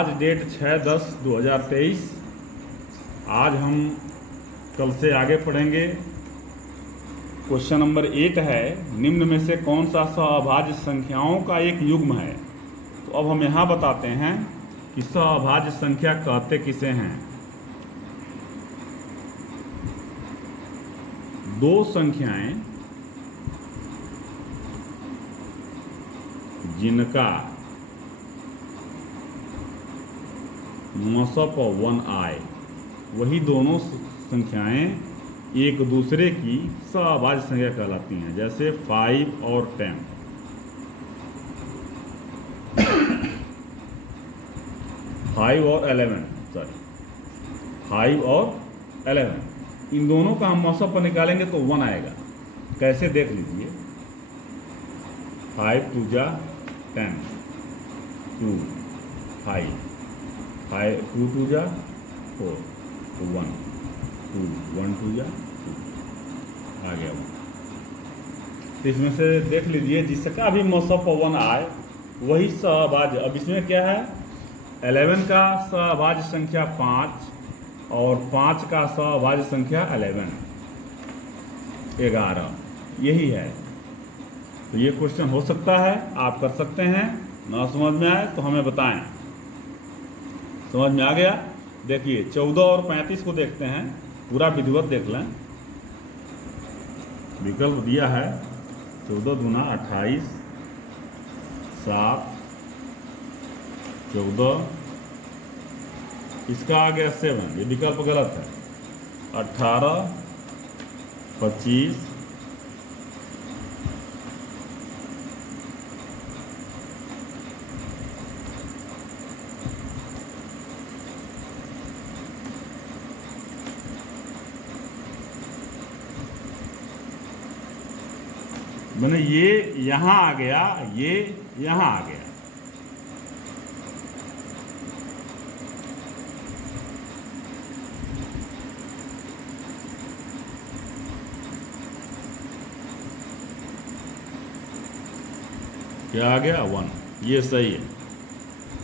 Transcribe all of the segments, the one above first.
आज डेट 6/10/2023। आज हम कल से आगे पढ़ेंगे। क्वेश्चन नंबर 8 है, निम्न में से कौन सा सहअभाज्य संख्याओं का एक युग्म है। तो अब हम यहाँ बताते हैं कि सहअभाज्य संख्या कहते किसे हैं। दो संख्याएं जिनका मसप 1 आए, वही दोनों संख्याएं एक दूसरे की सहअभाज्य संख्या कहलाती हैं। जैसे 5 और 10, 5 और 11, इन दोनों का हम मसप पर निकालेंगे तो 1 आएगा। कैसे देख लीजिए, 5 2 जा 10, 2 5, 2 2 जा 4, 1 2 1 2 जा 2 आ गया 1। तो इसमें से देख लीजिए जिसका भी मसप 1 आए वही सहअभाज्य। अब इसमें क्या है, 11 का सहअभाज्य संख्या 5 और 5 का सहअभाज्य संख्या 11 यही है। तो ये क्वेश्चन हो सकता है, आप कर सकते हैं। ना समझ में आए तो हमें बताएं। समझ में आ गया? देखिए 14 और 35 को देखते हैं, पूरा विधिवत देख लें। विकल्प दिया है 14 दूना 28, 7 14, इसका आ गया 7, ये विकल्प गलत है। 18 25 मैंने ये यहाँ आ गया, ये यहाँ आ गया। क्या आ गया 1, ये सही है।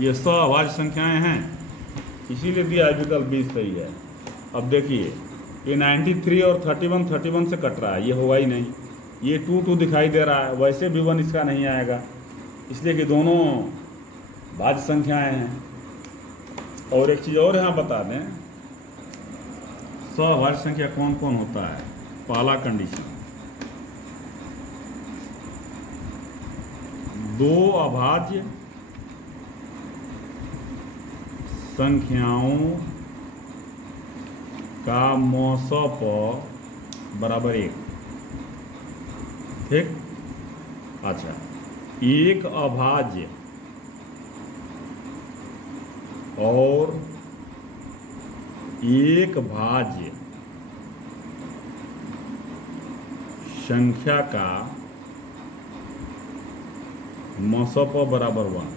ये सहअभाज्य संख्याएं हैं, इसीलिए दिया है विकल्प बी सही है। अब देखिए ये 93 और 31 से कट रहा है, ये होगा ही नहीं। ये 2 2 दिखाई दे रहा है, वैसे भी 1 इसका नहीं आएगा, इसलिए कि दोनों भाज्य संख्याएं हैं। और एक चीज़ और यहाँ बता दें, सहअभाज्य संख्या कौन कौन होता है। पहला कंडीशन, दो अभाज्य संख्याओं का मसप बराबर 1। ठीक, अच्छा, एक अभाज्य और एक भाज्य संख्या का मसप बराबर 1।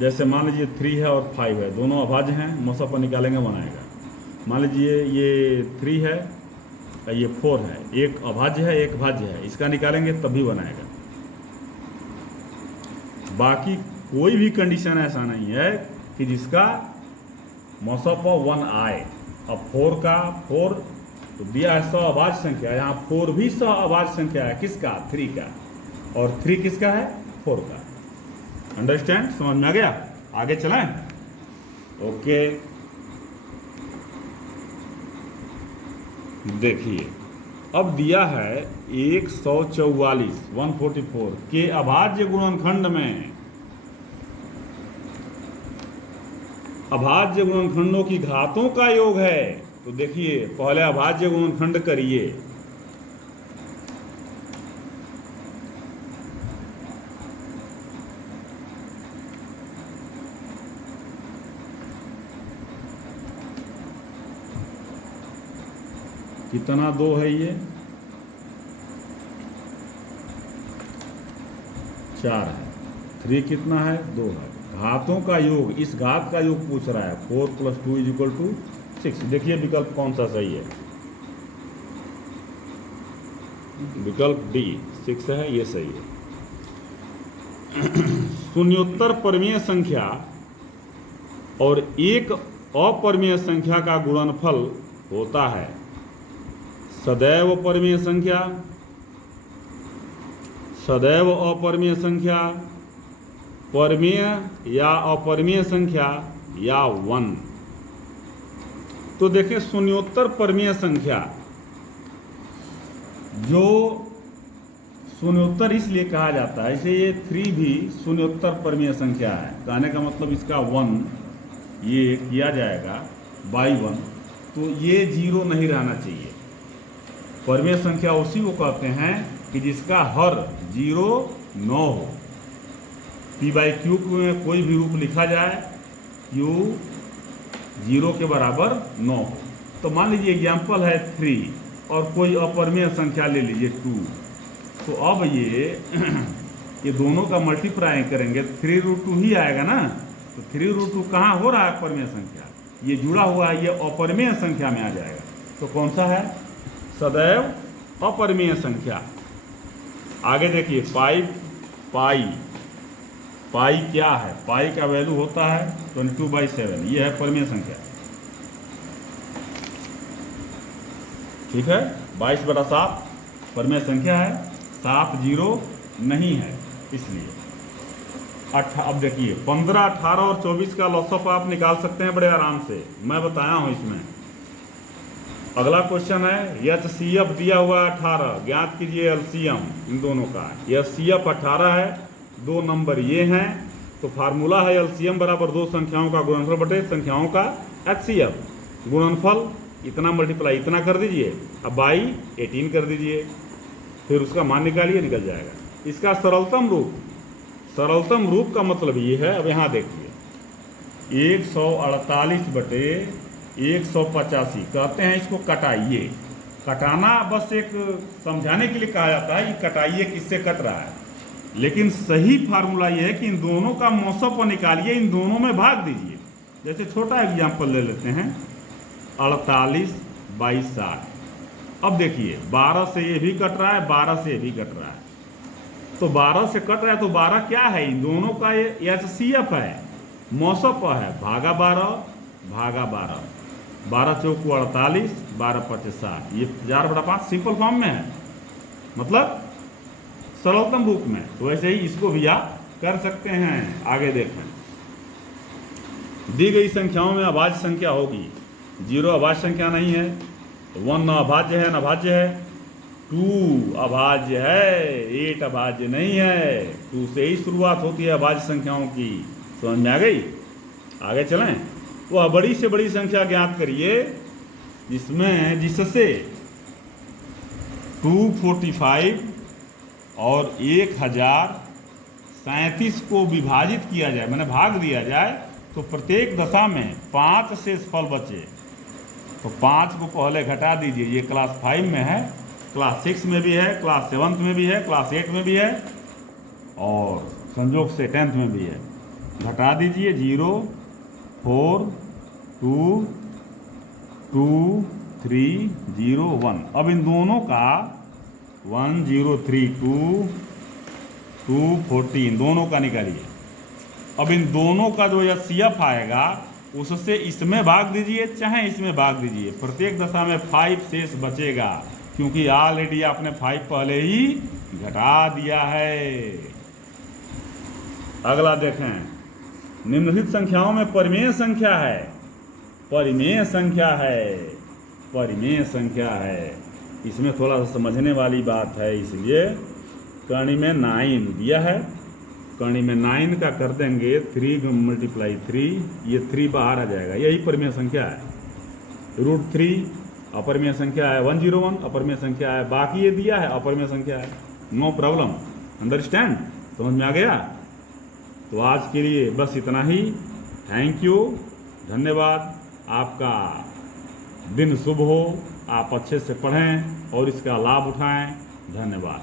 जैसे मान लीजिए 3 है और 5 है, दोनों अभाज्य हैं, मसप निकालेंगे 1 आएगा। मान लीजिए ये 3 है, ये 4 है, एक अभाज्य है एक भाज्य है, इसका निकालेंगे तभी 1 आएगा। बाकी कोई भी कंडीशन ऐसा नहीं है कि जिसका मसप 1 आए। अब 4 तो दिया है सहअभाज्य संख्या, यहाँ 4 भी सहअभाज्य संख्या है। किसका? 3 का। और 3 किसका है? 4 का। अंडरस्टैंड? समझ में आ गया? आगे चलें। ओके, देखिए अब दिया है 144 के अभाज्य गुणनखंड में अभाज्य गुणनखंडों की घातों का योग है। तो देखिए पहले अभाज्य गुणनखंड करिए। कितना 2 है, ये 4 है। 3 कितना है? 2 है। घातों का योग, इस घात का योग पूछ रहा है। 4 + 2 = 6। देखिए विकल्प कौन सा सही है। विकल्प डी 6 है, ये सही है। शून्योत्तर परमीय संख्या और एक अपरिमेय संख्या का गुणनफल होता है सदैव परिमेय संख्या, सदैव अपरिमेय संख्या, परिमेय या अपरिमेय संख्या या 1। तो देखें शून्योत्तर परिमेय संख्या, जो शून्योत्तर इसलिए कहा जाता है, इसे ये 3 भी शून्योत्तर परिमेय संख्या है। कहने का मतलब इसका 1 ये किया जाएगा बाई 1, तो ये 0 नहीं रहना चाहिए। परिमेय संख्या उसी को कहते हैं कि जिसका हर 0 न हो। p/q में कोई भी रूप लिखा जाए, q 0 के बराबर न हो। तो मान लीजिए एग्जाम्पल है 3 और कोई अपरिमेय संख्या ले लीजिए 2। तो अब ये दोनों का मल्टीप्लाई करेंगे 3√2 ही आएगा ना। तो 3√2 कहाँ हो रहा है परिमेय संख्या, ये जुड़ा हुआ है, ये अपरिमेय संख्या में आ जाएगा। तो कौन सा है, सदैव अपरिमेय संख्या। आगे देखिए पाई क्या है, पाई का वैल्यू होता है 22/7, ये है परिमेय संख्या। ठीक है, 22/7 परिमेय संख्या है, 7 0 नहीं है इसलिए। अब देखिए 15, 18 और 24 का लॉसअप आप निकाल सकते हैं बड़े आराम से, मैं बताया हूं इसमें। अगला क्वेश्चन है HCF दिया हुआ 18, ज्ञात कीजिए एलसीएम इन दोनों का। HCF 18 है, 2 नंबर ये हैं, तो फार्मूला है एलसीएम बराबर 2 संख्याओं का गुणनफल बटे संख्याओं का HCF। गुणनफल इतना मल्टीप्लाई इतना कर दीजिए, अब बाई 18 कर दीजिए, फिर उसका मान निकालिए, निकल जाएगा। इसका सरलतम रूप का मतलब ये है, अब यहाँ देखिए 148 बटे 185 कहते हैं, इसको कटाइए। कटाना बस एक समझाने के लिए कहा जाता है कि कटाइए किससे कट रहा है, लेकिन सही फार्मूला ये है कि इन दोनों का मौसम निकालिए, इन दोनों में भाग दीजिए। जैसे छोटा एग्जाम्पल ले लेते हैं 48/60। अब देखिए 12 से ये भी कट रहा है, 12 से ये भी कट रहा है, तो 12 से कट रहा है तो 12 क्या है, इन दोनों का ये HCF है, मौसम है, भागा 12, 12 चौको 48, 12 पचे 60, ये 4/5 सिंपल फॉर्म में है, मतलब सरलतम रूप में। तो वैसे ही इसको भी आप कर सकते हैं। आगे देखें, दी गई संख्याओं में अभाज्य संख्या होगी। 0 अभाज्य संख्या नहीं है, 1 अभाज्य है, अभाज्य है, 2 अभाज्य है, 8 अभाज्य नहीं है। 2 से ही शुरुआत होती है अभाज्य संख्याओं की, समझ में आ गई। आगे चलें, वह बड़ी से बड़ी संख्या ज्ञात करिए जिससे 245 और 1037 को विभाजित किया जाए, मैंने भाग दिया जाए, तो प्रत्येक दशा में 5 शेष फल बचे। तो 5 को पहले घटा दीजिए, ये क्लास 5 में है, क्लास 6 में भी है, क्लास 7 में भी है, क्लास 8 में भी है, और संयोग से 10th में भी है। घटा दीजिए 0, 4, 2, 2, 3, 0, 1। अब इन दोनों का 1, 0, 3, 2, 2, 14 दोनों का निकालिए। अब इन दोनों का जो HCF आएगा उससे इसमें भाग दीजिए चाहे इसमें भाग दीजिए, प्रत्येक दशा में 5 शेष बचेगा, क्योंकि ऑलरेडी आपने 5 पहले ही घटा दिया है। अगला देखें, निम्नलिखित संख्याओं में परिमेय संख्या है, परिमेय संख्या है। इसमें थोड़ा सा समझने वाली बात है, इसलिए कर्ण में 9 दिया है, कर्ण में 9 का कर देंगे 3 × 3, ये 3 बाहर आ जाएगा, यही परिमेय संख्या है। √3 अपरिमेय संख्या है, 101 अपरिमेय संख्या है, बाकी ये दिया है अपरिमेय संख्या है, नो प्रॉब्लम। अंडरस्टैंड, समझ में आ गया। तो आज के लिए बस इतना ही। थैंक यू, धन्यवाद। आपका दिन शुभ हो, आप अच्छे से पढ़ें और इसका लाभ उठाएं। धन्यवाद।